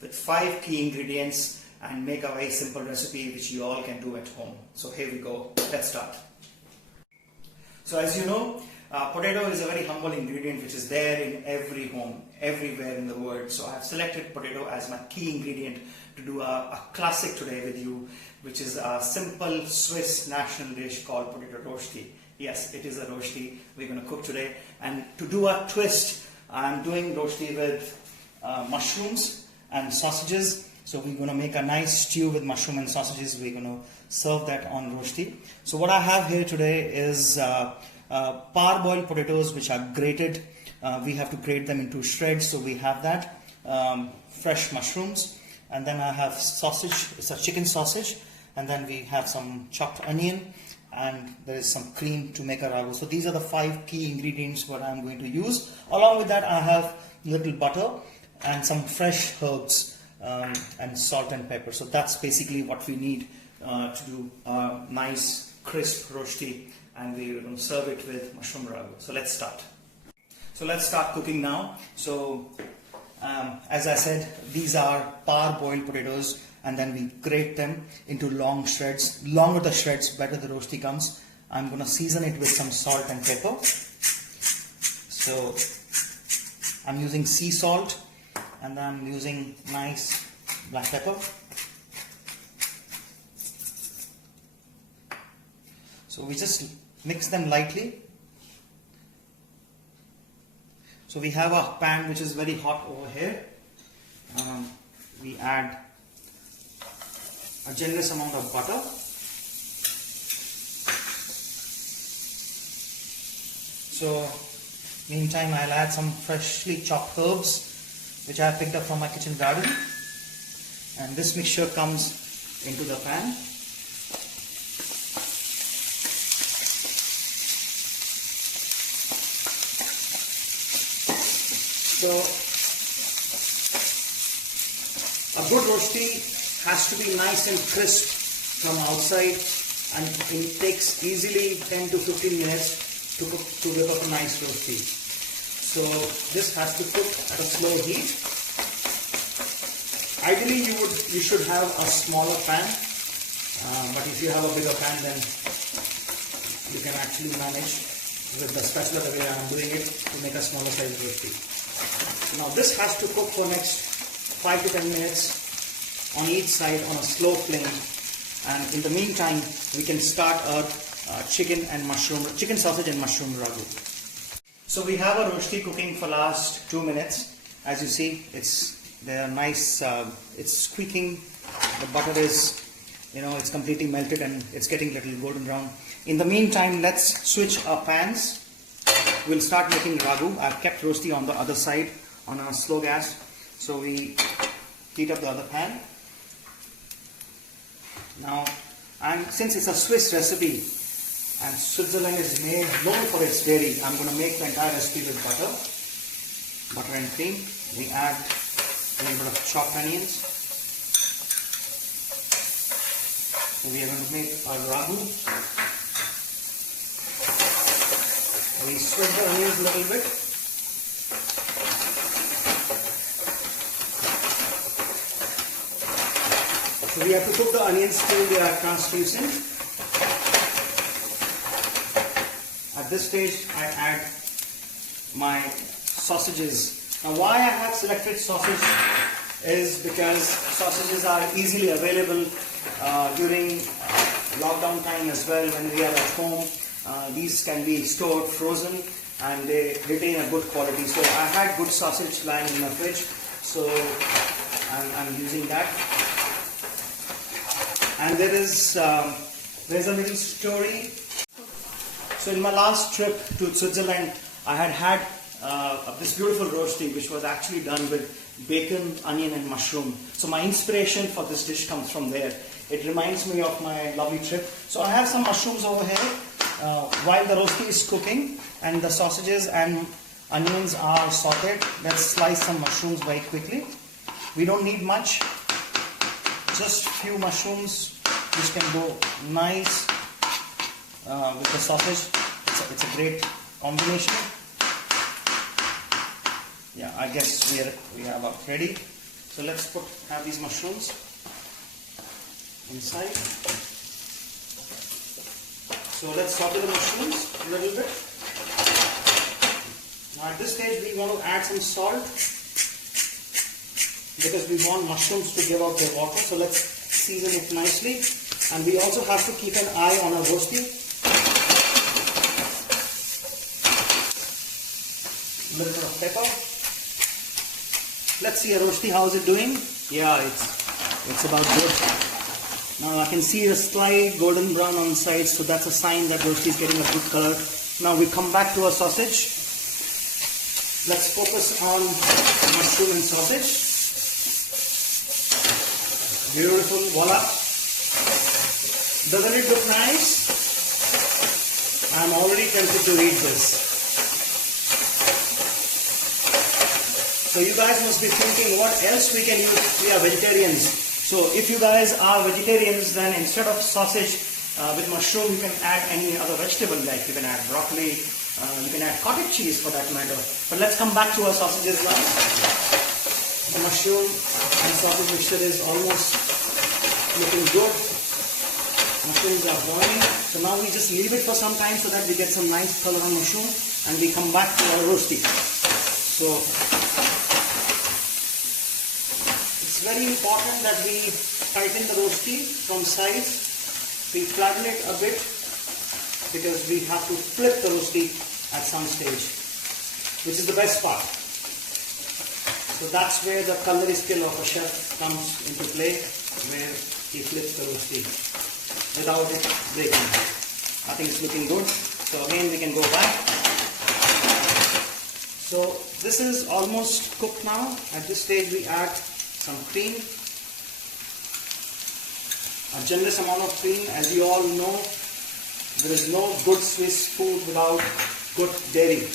with 5 key ingredients and make a very simple recipe which you all can do at home. So here we go, let's start. So as you know, potato is a very humble ingredient which is there in every home, everywhere in the world. So I have selected potato as my key ingredient to do a classic today with you, which is a simple Swiss national dish called potato rosti. Yes, it is a rosti we're going to cook today. And to do a twist, I'm doing rosti with mushrooms and sausages. So we're going to make a nice stew with mushroom and sausages. We're going to serve that on rosti. So what I have here today is parboiled potatoes which are grated. We have to grate them into shreds, so we have that. Fresh mushrooms, and then I have sausage. It's a chicken sausage, and then we have some chopped onion, and there is some cream to make a ragu. So these are the 5 key ingredients what I'm going to use. Along with that, I have little butter and some fresh herbs and salt and pepper. So that's basically what we need to do a nice crisp rosti, and we're going to serve it with mushroom ragu. So let's start. So let's start cooking now. So as I said, these are parboiled potatoes, and then we grate them into long shreds. Longer the shreds, better the rosti comes. I'm going to season it with some salt and pepper. So I'm using sea salt, and then I'm using nice black pepper. So we just mix them lightly. So we have a pan which is very hot over here. We add a generous amount of butter. So meantime, I'll add some freshly chopped herbs which I have picked up from my kitchen garden, and this mixture comes into the pan. So a good rosti has to be nice and crisp from outside, and it takes easily 10 to 15 minutes to whip up a nice rosti. So this has to cook at a slow heat. Ideally you should have a smaller pan, but if you have a bigger pan, then you can actually manage with the spatula the way I am doing it to make a smaller size rosti. Now this has to cook for next 5 to 10 minutes on each side on a slow flame, and in the meantime we can start our chicken sausage and mushroom ragu. So we have a rosti cooking for last 2 minutes. As you see, they're nice. It's squeaking. The butter is, it's completely melted and it's getting a little golden brown. In the meantime, let's switch our pans. We'll start making ragu. I've kept rosti on the other side on a slow gas. So we heat up the other pan. Now, since it's a Swiss recipe and Switzerland is known for its dairy, I'm going to make the entire recipe with butter and cream. We add a little bit of chopped onions. So we are going to make our ragu. We sweat the onions a little bit. So we have to cook the onions till they are translucent. At this stage, I add my sausages. Now why I have selected sausage is because sausages are easily available during lockdown time as well. When we are at home, these can be stored frozen and they retain a good quality. So I had good sausage lying in my fridge, so I'm using that. And there's a little story. So in my last trip to Switzerland, I had this beautiful rosti which was actually done with bacon, onion and mushroom. So my inspiration for this dish comes from there. It reminds me of my lovely trip. So I have some mushrooms over here. While the rosti is cooking and the sausages and onions are sauteed, let's slice some mushrooms very quickly. We don't need much, just few mushrooms which can go nice with the sausage. It's a great combination. Yeah, I guess we are about ready. So So let's have these mushrooms inside. So let's saute the mushrooms a little bit. Now at this stage we want to add some salt because we want mushrooms to give out their water. So let's season it nicely. And we also have to keep an eye on our rosti. A little bit of pepper. Let's see our rosti, how is it doing? Yeah, it's about good. Now I can see a slight golden brown on the sides, so that's a sign that rosti is getting a good color. Now we come back to our sausage. Let's focus on mushroom and sausage. Beautiful, voila. Doesn't it look nice? I'm already tempted to eat this. So you guys must be thinking what else we can use. We are vegetarians. So if you guys are vegetarians, then instead of sausage with mushroom, you can add any other vegetable, like you can add broccoli, you can add cottage cheese for that matter. But let's come back to our sausages now. The mushroom and sausage mixture is almost looking good. Mushrooms are boiling. So now we just leave it for some time so that we get some nice color on mushroom, and we come back to our rosti. So it's very important that we tighten the rosti from sides. We flatten it a bit because we have to flip the rosti at some stage, which is the best part. So that's where the culinary skill of a chef comes into play, where he flips the rosti without it breaking. I think it's looking good. So again we can go back. So this is almost cooked now. At this stage we add some cream. A generous amount of cream. As you all know, there is no good Swiss food without good dairy.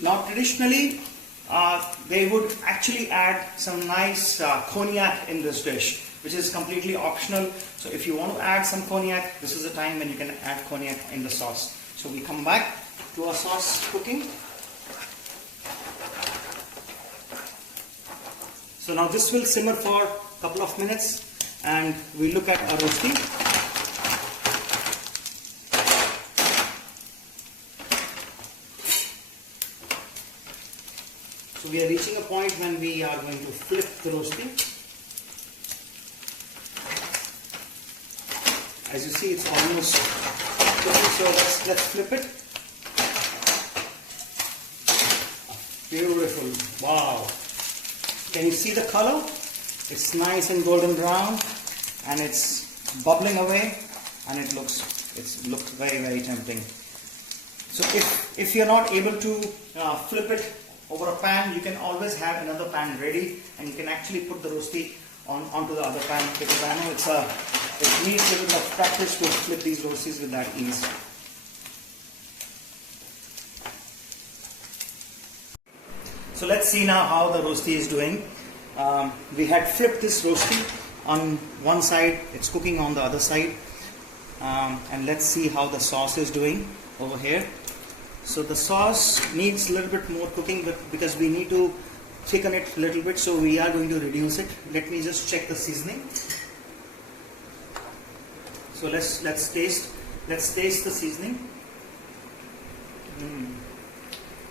Now traditionally, they would actually add some nice cognac in this dish, which is completely optional. So if you want to add some cognac, this is the time when you can add cognac in the sauce. So we come back to our sauce cooking. So now this will simmer for a couple of minutes, and we look at our rosti. So we are reaching a point when we are going to flip the rosti. As you see, it's almost cooking, so let's flip it. Beautiful, wow. Can you see the color? It's nice and golden brown, and it's bubbling away, and it looks very, very tempting. So if you're not able to flip it over a pan, you can always have another pan ready, and you can actually put the rosti onto the other pan, because I know it needs a little bit of practice to flip these rostis with that ease. So let's see now how the rosti is doing. We had flipped this rosti on one side, it's cooking on the other side, and let's see how the sauce is doing over here. So the sauce needs a little bit more cooking, but because we need to thicken it a little bit, so we are going to reduce it. Let me just check the seasoning. So let's taste the seasoning.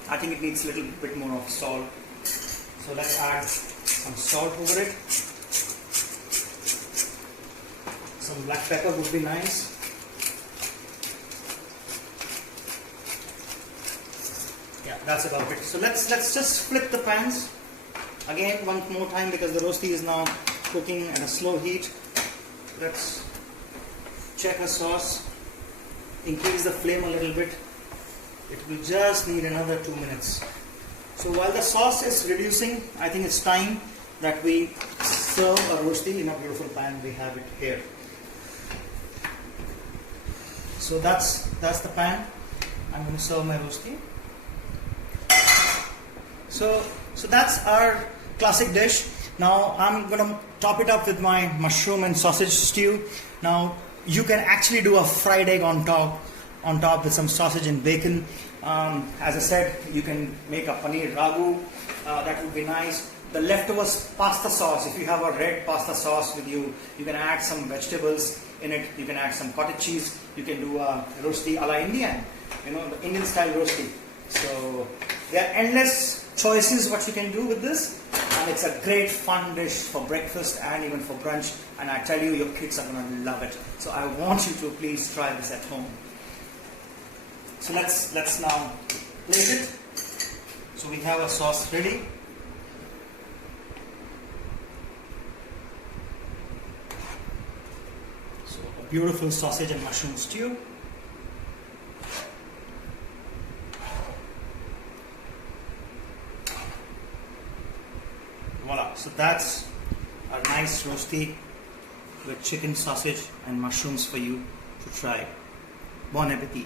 I think it needs a little bit more of salt. So let's add some salt over it. Some black pepper would be nice. Yeah, that's about it. So let's just flip the pans again one more time, because the rosti is now cooking at a slow heat. Let's check our sauce. Increase the flame a little bit. It will just need another 2 minutes. So while the sauce is reducing, I think it's time that we serve our rosti in a beautiful pan. We have it here. So that's the pan. I'm going to serve my rosti. So that's our classic dish. Now I'm going to top it up with my mushroom and sausage stew. Now you can actually do a fried egg on top, on top with some sausage and bacon. As I said, you can make a paneer ragu. That would be nice. The leftovers pasta sauce, if you have a red pasta sauce with you, you can add some vegetables in it. You can add some cottage cheese. You can do a rosti a la Indian, the Indian style rosti. So there are endless choices what you can do with this, and it's a great fun dish for breakfast and even for brunch, and I tell you, your kids are going to love it. So I want you to please try this at home. So let's now plate it. So we have a sauce ready. So a beautiful sausage and mushroom stew. Voila, so that's a nice rosti with chicken, sausage and mushrooms for you to try. Bon appetit.